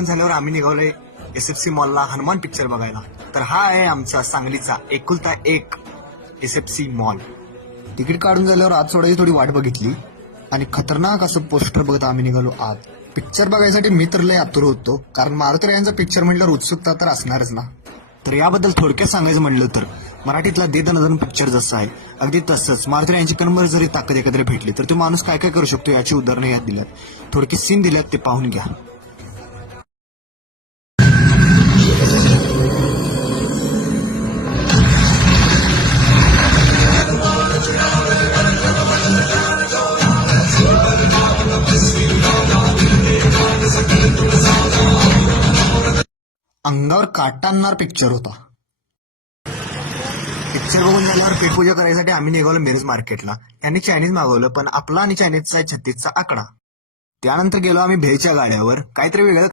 बघून झाल्यावर आम्ही निघालोय SFC मॉलला हनुमान पिक्चर बघायला. तर हा आहे आमचा सांगलीचा एकुलता एक SFC मॉल. तिकीट काढून झाल्यावर आत सोडायची थोडी वाट बघितली आणि खतरनाक असं पोस्टर बघत आम्ही निघालो आत. पिक्चर बघायसाठी मी तर लय आतुर होतो, कारण मारुती यांचा पिक्चर म्हटल्यावर उत्सुकता तर असणारच ना. तर याबद्दल थोडक्यात सांगायचं म्हणलं तर मराठीतला दे दनादन पिक्चर जसं आहे अगदी तसंच मारुती यांची कणभर जरी ताकद एकत्र भेटली तर तो माणूस काय काय करू शकतो याची उदाहरणं यात दिल्यात. थोडके सीन दिल्यात ते पाहून घ्या. अंगावर काटा आणणार पिक्चर होता. पिक्चर बघून झाल्यावर पेपूजा करायसाठी आम्ही निघालो मिरज मार्केटला. त्यांनी चायनीज मागवलं, पण आपला आणि चायनीजचा आहे 36चा आकडा. त्यानंतर गेलो आम्ही भेळच्या गाड्यावर. काहीतरी वेगळं